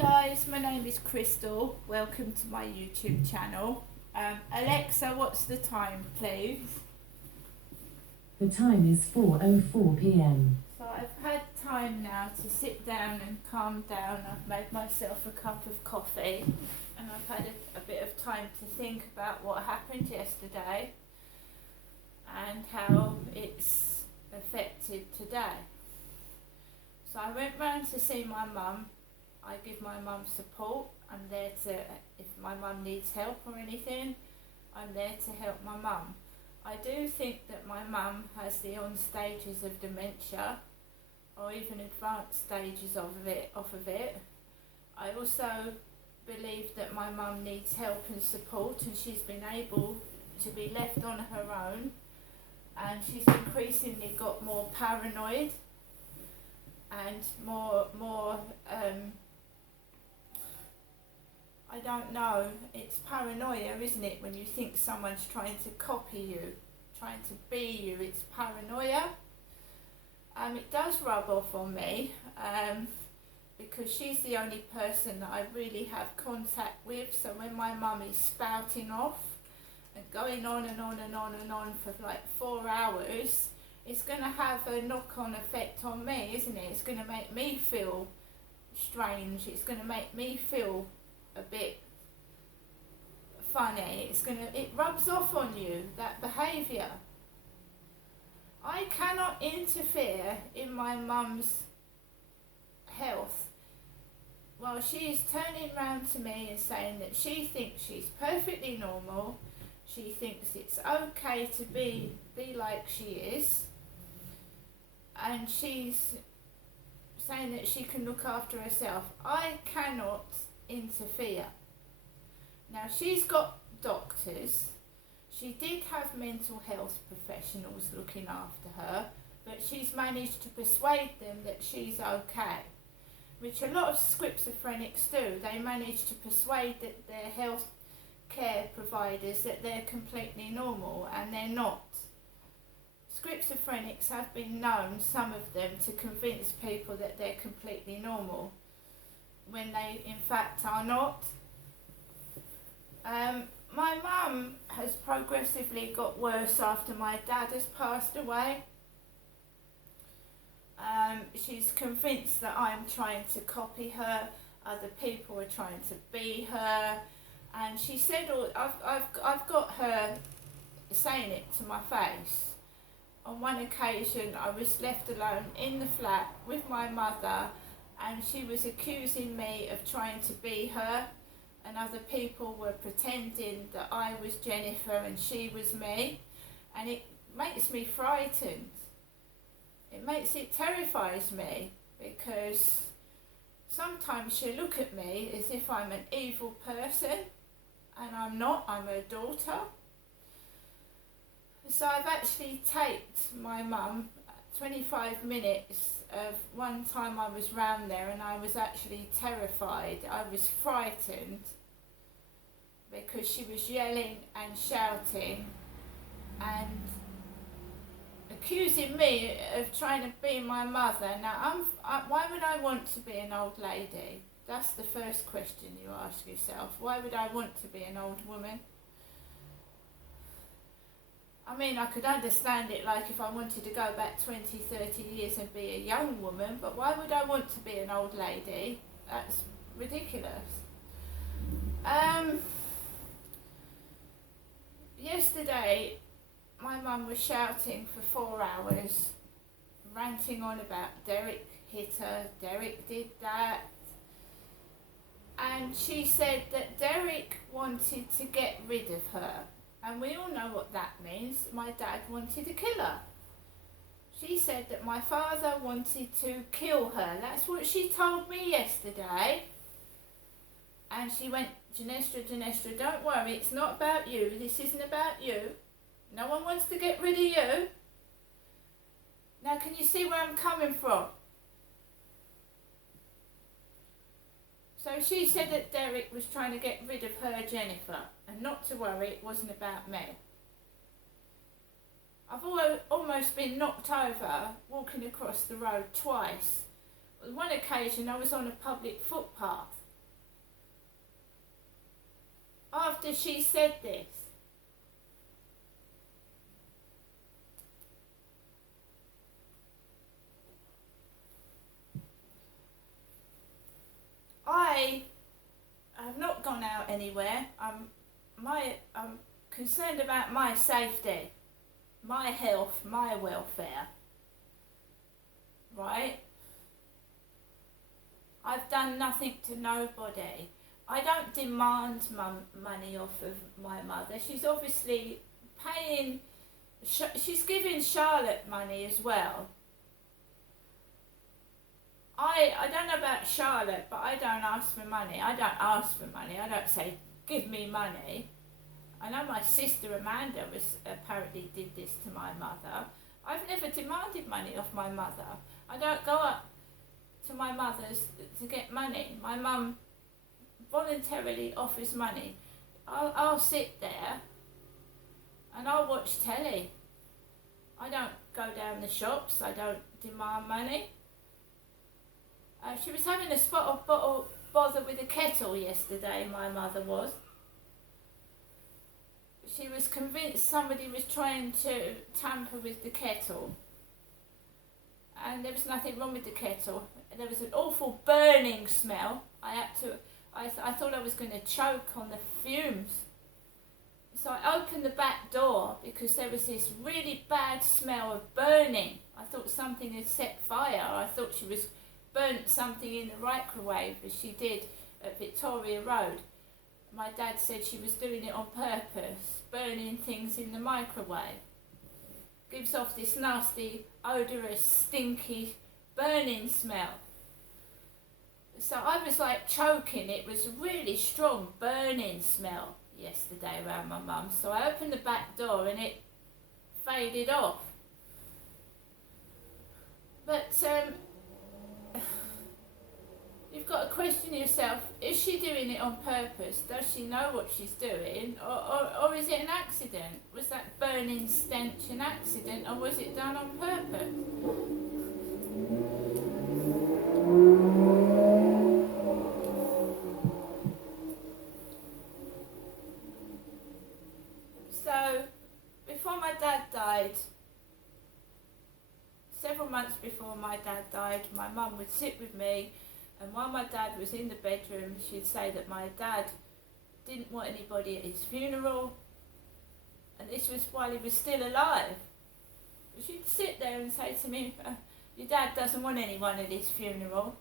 Guys, my name is Crystal. Welcome to my YouTube channel. Alexa, what's the time, please? The time is 4:04 p.m. So I've had time now to sit down and calm down. I've made myself a cup of coffee and I've had a bit of time to think about what happened yesterday and how it's affected today. So I went round to see my mum. I give my mum support. I'm there to, if my mum needs help or anything, I'm there to help my mum. I do think that my mum has the on stages of dementia or even advanced stages of it. I also believe that my mum needs help and support, and she's been able to be left on her own, and she's increasingly got more paranoid and more I don't know, it's paranoia, isn't it, when you think someone's trying to copy you, trying to be you, it's paranoia. It does rub off on me, because she's the only person that I really have contact with, so when my mum is spouting off and going on and on and on and on for like 4 hours, it's going to have a knock-on effect on me, isn't it? It's going to make me feel strange, it's going to make me feel a bit funny, it rubs off on you, that behaviour. I cannot interfere in my mum's health. Well, she is turning round to me and saying that she thinks she's perfectly normal, she thinks it's okay to be like she is, and she's saying that she can look after herself. I cannot interfere. Now, she's got doctors, she did have mental health professionals looking after her, but she's managed to persuade them that she's okay, which a lot of schizophrenics do. They manage to persuade that their health care providers that they're completely normal, and they're not. Schizophrenics have been known, some of them, to convince people that they're completely normal when they in fact are not. My mum has progressively got worse after my dad has passed away. She's convinced that I'm trying to copy her, other people are trying to be her, and she said, I've got her saying it to my face. On one occasion I was left alone in the flat with my mother, and she was accusing me of trying to be her, and other people were pretending that I was Jennifer and she was me, and it makes me frightened. It terrifies me, because sometimes she look at me as if I'm an evil person, and I'm not, I'm her daughter. So I've actually taped my mum 25 minutes of one time I was round there, and I was actually terrified. I was frightened because she was yelling and shouting and accusing me of trying to be my mother. Now, why would I want to be an old lady? That's the first question you ask yourself. Why would I want to be an old woman? I mean, I could understand it, like if I wanted to go back 20, 30 years and be a young woman, but why would I want to be an old lady? That's ridiculous. Yesterday, my mum was shouting for 4 hours, ranting on about Derek hit her, Derek did that, and she said that Derek wanted to get rid of her. And we all know what that means. My dad wanted to kill her. She said that my father wanted to kill her. That's what she told me yesterday. And she went, Janestra, don't worry, it's not about you. This isn't about you. No one wants to get rid of you. Now, can you see where I'm coming from? So she said that Derek was trying to get rid of her, Jennifer, and not to worry, it wasn't about me. I've almost been knocked over walking across the road twice. On one occasion I was on a public footpath after she said this. I have not gone out anywhere. I'm concerned about my safety, my health, my welfare. Right? I've done nothing to nobody. I don't demand money off of my mother. She's obviously paying, she's giving Charlotte money as well. I don't know about Charlotte, but I don't ask for money. I don't ask for money. I don't say, give me money. I know my sister Amanda apparently did this to my mother. I've never demanded money off my mother. I don't go up to my mother's to get money. My mum voluntarily offers money. I'll sit there and I'll watch telly. I don't go down the shops. I don't demand money. She was having a bother with a kettle yesterday, my mother was. She was convinced somebody was trying to tamper with the kettle. And there was nothing wrong with the kettle. There was an awful burning smell. I thought I was going to choke on the fumes. So I opened the back door because there was this really bad smell of burning. I thought something had set fire. I thought she was burnt something in the microwave as she did at Victoria Road. My dad said she was doing it on purpose, burning things in the microwave. Gives off this nasty, odorous, stinky, burning smell. So I was like choking. It was a really strong burning smell yesterday around my mum. So I opened the back door and it faded off. But you've got to question yourself, is she doing it on purpose? Does she know what she's doing? Or is it an accident? Was that burning stench an accident, or was it done on purpose? So, before my dad died, several months before my dad died, my mum would sit with me, and while my dad was in the bedroom, she'd say that my dad didn't want anybody at his funeral, and this was while he was still alive. She'd sit there and say to me, your dad doesn't want anyone at his funeral.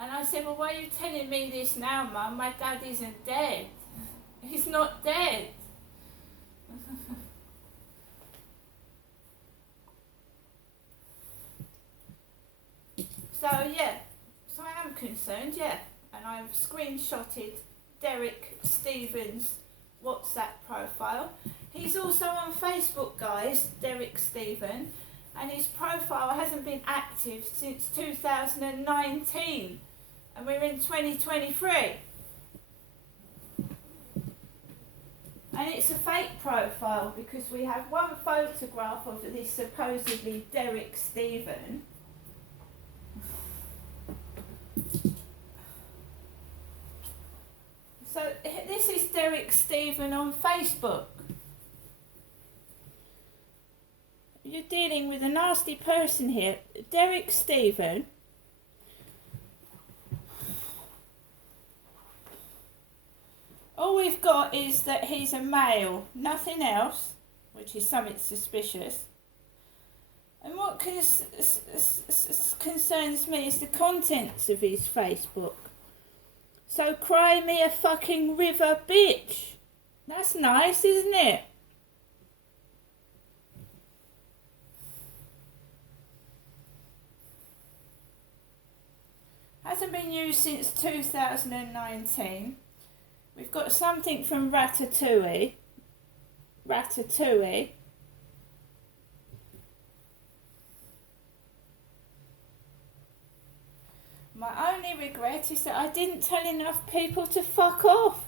And I said, well, why are you telling me this now, Mum? My dad isn't dead. He's not dead. So yeah, so I am concerned, yeah. And I've screenshotted Derek Stevens' WhatsApp profile. He's also on Facebook, guys, Derek Stephen, and his profile hasn't been active since 2019, and we're in 2023. And it's a fake profile because we have one photograph of this supposedly Derek Stephen. So this is Derek Stephen on Facebook. You're dealing with a nasty person here. Derek Stephen. All we've got is that he's a male, nothing else, which is something suspicious. And what concerns me is the contents of his Facebook. So cry me a fucking river, bitch. That's nice, isn't it? Hasn't been used since 2019. We've got something from Ratatouille. Ratatouille. My only regret is that I didn't tell enough people to fuck off.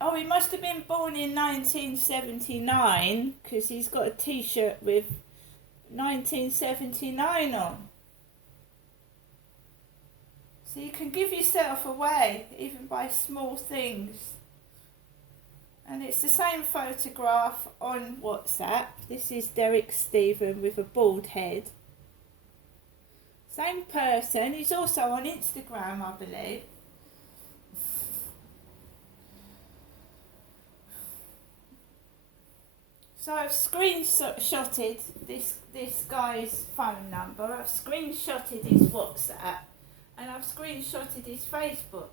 Oh, he must have been born in 1979 because he's got a t-shirt with 1979 on. So you can give yourself away even by small things. And it's the same photograph on WhatsApp. This is Derek Stephen with a bald head. Same person. He's also on Instagram, I believe. So I've screenshotted this guy's phone number. I've screenshotted his WhatsApp. And I've screenshotted his Facebook.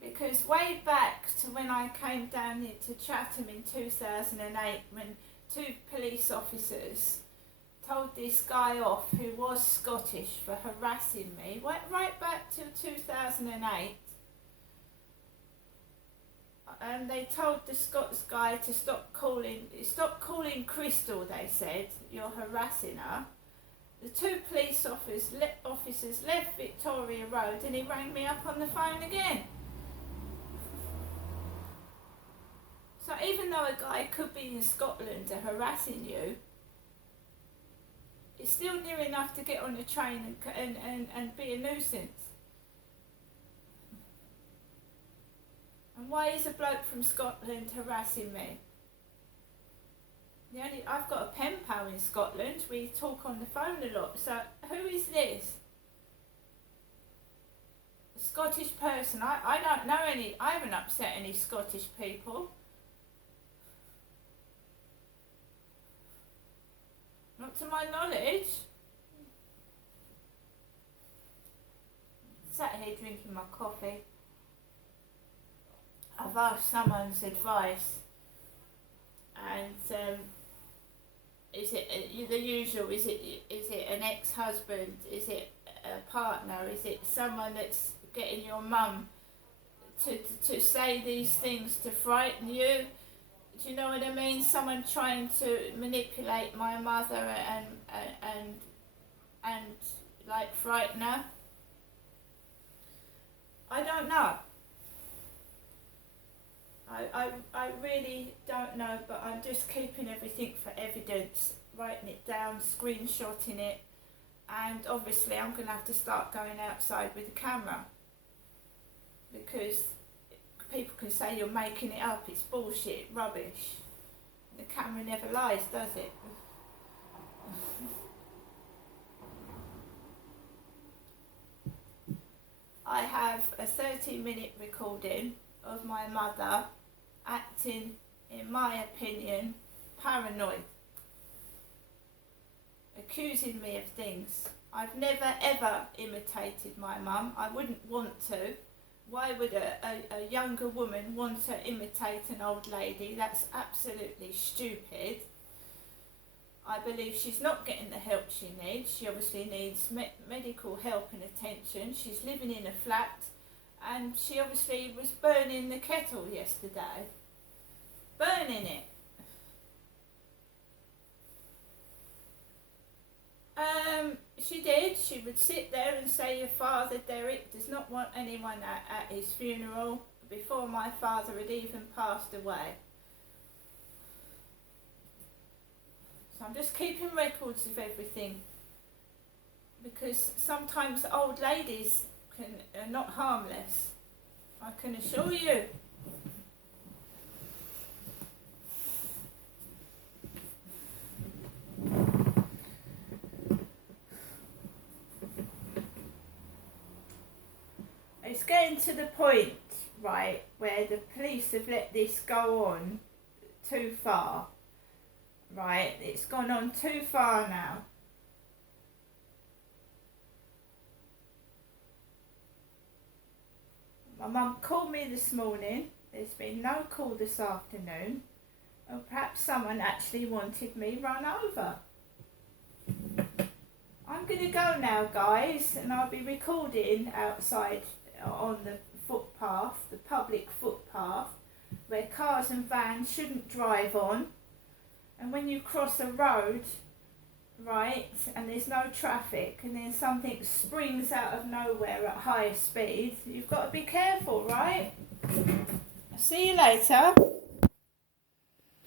Because way back to when I came down here to Chatham in 2008, when two police officers told this guy off who was Scottish for harassing me, right back to 2008, and they told the Scots guy to stop calling Crystal, they said, you're harassing her. The two police officers left Victoria Road and he rang me up on the phone again. So even though a guy could be in Scotland harassing you, it's still near enough to get on a train and be a nuisance. And why is a bloke from Scotland harassing me? I've got a pen pal in Scotland. We talk on the phone a lot. So who is this? A Scottish person. I don't know any. I haven't upset any Scottish people. Not to my knowledge. Sat here drinking my coffee. I've asked someone's advice, and is it the usual? Is it an ex-husband? Is it a partner? Is it someone that's getting your mum to say these things to frighten you? Do you know what I mean? Someone trying to manipulate my mother and like frighten her? I don't know. I really don't know, but I'm just keeping everything for evidence, writing it down, screenshotting it, and obviously I'm going to have to start going outside with the camera, because people can say you're making it up, it's bullshit, rubbish. The camera never lies, does it? I have a 30-minute recording of my mother acting, in my opinion, paranoid, accusing me of things. I've never ever imitated my mum. I wouldn't want to. Why would a younger woman want to imitate an old lady? That's absolutely stupid. I believe she's not getting the help she needs. She obviously needs medical help and attention. She's living in a flat, and she obviously was burning the kettle yesterday. Burning it. She did. She would sit there and say, your father, Derek, does not want anyone at his funeral, before my father had even passed away. So I'm just keeping records of everything, because sometimes old ladies are not harmless. I can assure you. It's getting to the point, right, where the police have let this go on too far. Right, it's gone on too far now. My mum called me this morning. There's been no call this afternoon. Or perhaps someone actually wanted me run over. I'm going to go now, guys, and I'll be recording outside on the footpath, the public footpath, where cars and vans shouldn't drive on. And when you cross a road, right, and there's no traffic, and then something springs out of nowhere at high speed, you've got to be careful, right? See you later.